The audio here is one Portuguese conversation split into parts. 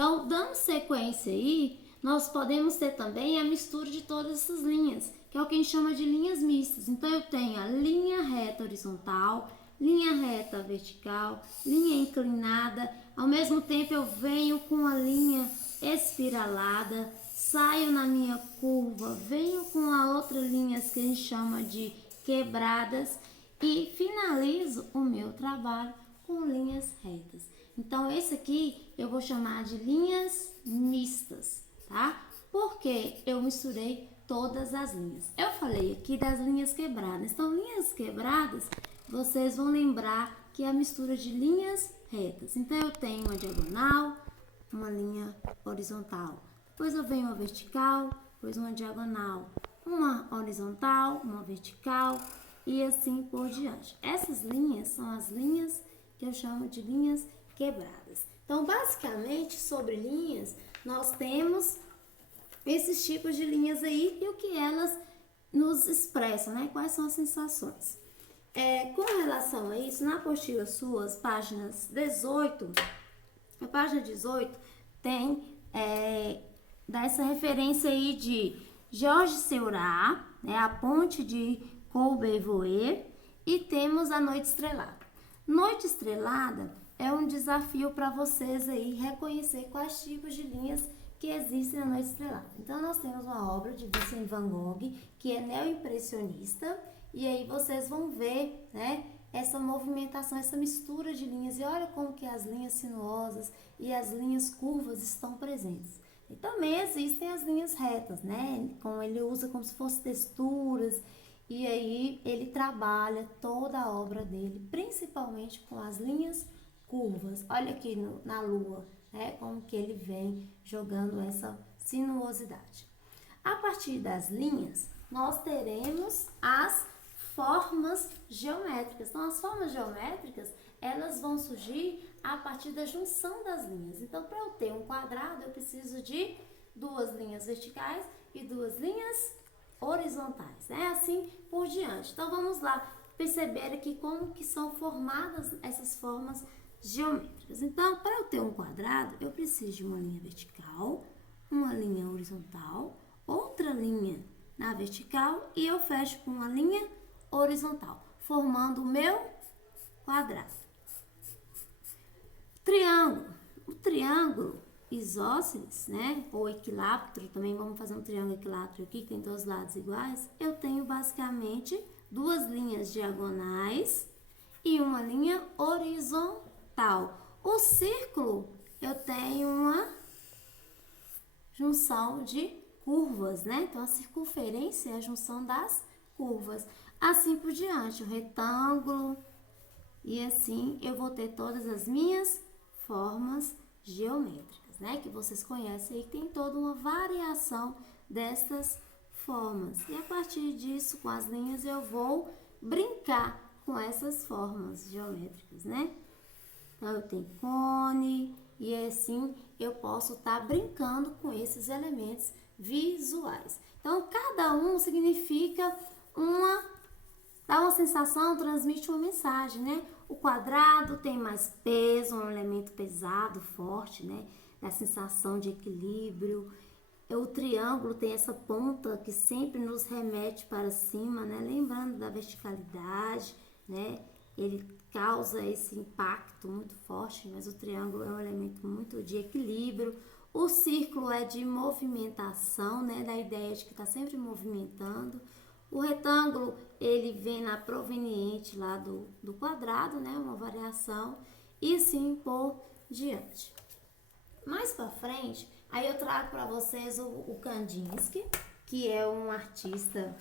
Então, dando sequência aí, nós podemos ter também a mistura de todas essas linhas, que é o que a gente chama de linhas mistas. Então, eu tenho a linha reta horizontal, linha reta vertical, linha inclinada. Ao mesmo tempo, eu venho com a linha espiralada, saio na minha curva, venho com a outra linha que a gente chama de quebradas e finalizo o meu trabalho com linhas retas. Então, esse aqui eu vou chamar de linhas mistas, tá? Porque eu misturei todas as linhas. Eu falei aqui das linhas quebradas. Então, linhas quebradas, vocês vão lembrar que é a mistura de linhas retas. Então, eu tenho uma diagonal, uma linha horizontal. Depois eu venho uma vertical, depois uma diagonal, uma horizontal, uma vertical e assim por diante. Essas linhas são as linhas que eu chamo de linhas quebradas. Então, basicamente, sobre linhas, nós temos esses tipos de linhas aí e o que elas nos expressam, né? Quais são as sensações. Com relação a isso, na apostila suas, páginas 18, a página 18 tem dá essa referência aí de Georges Seurat, né, a ponte de Courbevoie, e temos a noite estrelada. Noite estrelada é um desafio para vocês aí reconhecer quais tipos de linhas que existem na noite estrelada. Então, nós temos uma obra de Vincent van Gogh, que é neoimpressionista, e aí vocês vão ver, né, essa movimentação, essa mistura de linhas, e olha como que as linhas sinuosas e as linhas curvas estão presentes. E também existem as linhas retas, né, como ele usa como se fossem texturas, e aí ele trabalha toda a obra dele, principalmente com as linhas curvas. Olha aqui na lua, né, como que ele vem jogando essa sinuosidade. A partir das linhas, nós teremos as formas geométricas. Então, as formas geométricas, elas vão surgir a partir da junção das linhas. Então, para eu ter um quadrado, eu preciso de duas linhas verticais e duas linhas horizontais, né? Assim por diante. Então, vamos lá perceber aqui como que são formadas essas formas geométricas. Então, para eu ter um quadrado, eu preciso de uma linha vertical, uma linha horizontal, outra linha na vertical e eu fecho com uma linha horizontal, formando o meu quadrado. Triângulo. O triângulo isósceles, né, ou equilátero, também vamos fazer um triângulo equilátero aqui, que tem dois lados iguais. Eu tenho basicamente duas linhas diagonais e uma linha horizontal. O círculo, eu tenho uma junção de curvas, né? Então, a circunferência é a junção das curvas. Assim por diante, o retângulo, e assim eu vou ter todas as minhas formas geométricas, né? Que vocês conhecem aí, que tem toda uma variação destas formas. E a partir disso, com as linhas, eu vou brincar com essas formas geométricas, né? Então, eu tenho cone, e assim eu posso estar brincando com esses elementos visuais. Então, cada um significa dá uma sensação, transmite uma mensagem, né? O quadrado tem mais peso, um elemento pesado, forte, né? Da sensação de equilíbrio. O triângulo tem essa ponta que sempre nos remete para cima, né? Lembrando da verticalidade, né? Ele causa esse impacto muito forte, mas o triângulo é um elemento muito de equilíbrio. O círculo é de movimentação, né? Da ideia de que está sempre movimentando. O retângulo, ele vem na proveniente lá do quadrado, né? Uma variação, e assim por diante. Mais para frente, aí eu trago para vocês o Kandinsky, que é um artista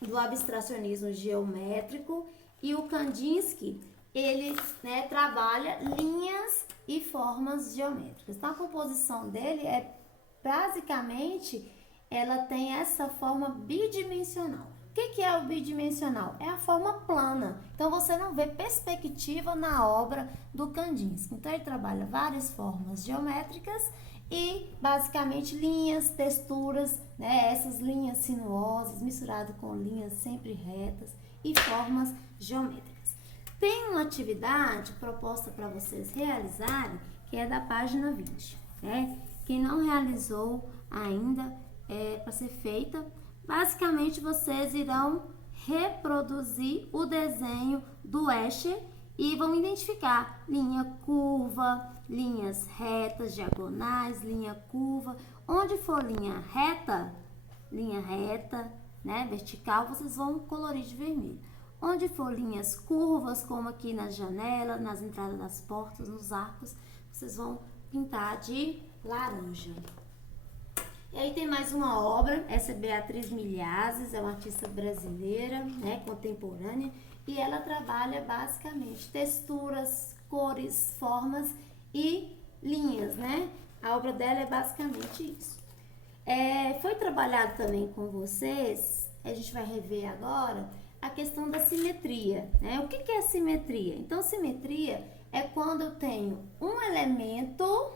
do abstracionismo geométrico, e o Kandinsky, ele, né, trabalha linhas e formas geométricas. Então, a composição dele é basicamente, ela tem essa forma bidimensional. O que é o bidimensional? É a forma plana. Então, você não vê perspectiva na obra do Kandinsky. Então, ele trabalha várias formas geométricas e, basicamente, linhas, texturas, né? Essas linhas sinuosas misturadas com linhas sempre retas e formas geométricas. Tem uma atividade proposta para vocês realizarem, que é da página 20. né? Quem não realizou ainda para ser feita, basicamente vocês irão reproduzir o desenho do Escher e vão identificar linha curva, linhas retas, diagonais, linha curva. Onde for linha reta, né, vertical, vocês vão colorir de vermelho. Onde for linhas curvas, como aqui nas janelas, nas entradas das portas, nos arcos, vocês vão pintar de laranja. E aí tem mais uma obra, essa é Beatriz Milhazes, é uma artista brasileira, né, contemporânea, e ela trabalha basicamente texturas, cores, formas e linhas, né? A obra dela é basicamente isso. Foi trabalhado também com vocês, a gente vai rever agora, a questão da simetria, né? O que é simetria? Então, simetria é quando eu tenho um elemento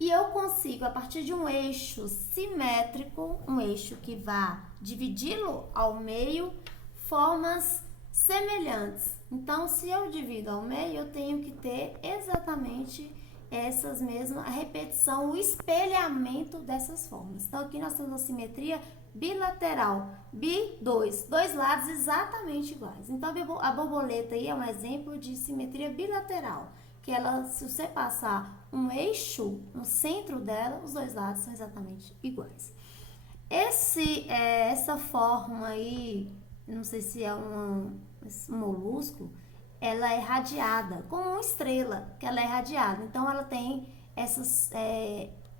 e eu consigo, a partir de um eixo simétrico, um eixo que vá dividi-lo ao meio, formas semelhantes. Então, se eu divido ao meio, eu tenho que ter exatamente essas mesmas, a repetição, o espelhamento dessas formas. Então, aqui nós temos a simetria bilateral, dois lados exatamente iguais. Então, a borboleta aí é um exemplo de simetria bilateral, que ela, se você passar um eixo no centro dela, os dois lados são exatamente iguais. Essa forma aí, não sei se é um molusco, ela é radiada, como uma estrela, que ela é radiada. Então, ela tem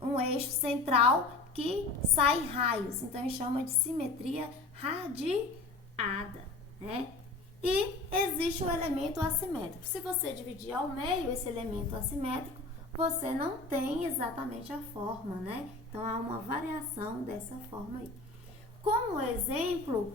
um eixo central que sai raios. Então, a gente chama de simetria radiada, né? E existe o elemento assimétrico. Se você dividir ao meio esse elemento assimétrico, você não tem exatamente a forma, né? Então, há uma variação dessa forma aí. Como exemplo,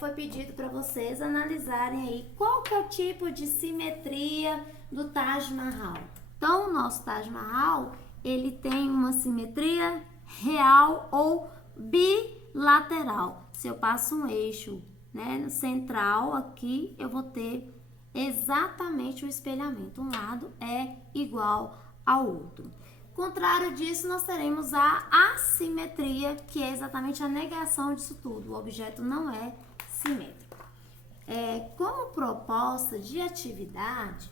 foi pedido para vocês analisarem aí qual que é o tipo de simetria do Taj Mahal. Então, o nosso Taj Mahal, ele tem uma simetria real ou bilateral. Se eu passo um eixo, né, no central aqui, eu vou ter exatamente o espelhamento. Um lado é igual ao outro. Contrário disso, nós teremos a assimetria, que é exatamente a negação disso tudo. O objeto não é simétrico. Como proposta de atividade,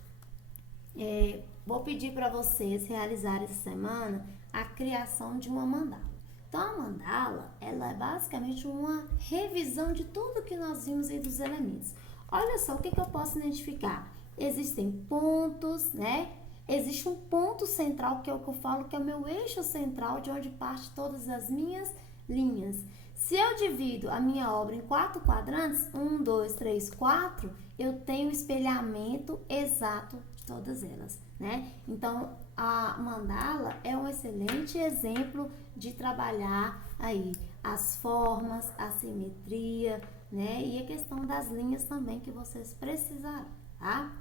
vou pedir para vocês realizarem essa semana a criação de uma mandala. Então, a mandala, ela é basicamente uma revisão de tudo que nós vimos aí dos elementos. Olha só, o que eu posso identificar? Existem pontos, né? Existe um ponto central, que é o que eu falo, que é o meu eixo central, de onde parte todas as minhas linhas. Se eu divido a minha obra em 4 quadrantes, 1, 2, 3, 4, eu tenho o espelhamento exato de todas elas, né? Então, a mandala é um excelente exemplo de trabalhar aí as formas, a simetria, né? E a questão das linhas também, que vocês precisarão, tá?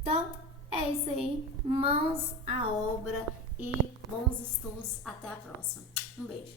Então, é isso aí, mãos à obra e bons estudos. Até a próxima. Um beijo.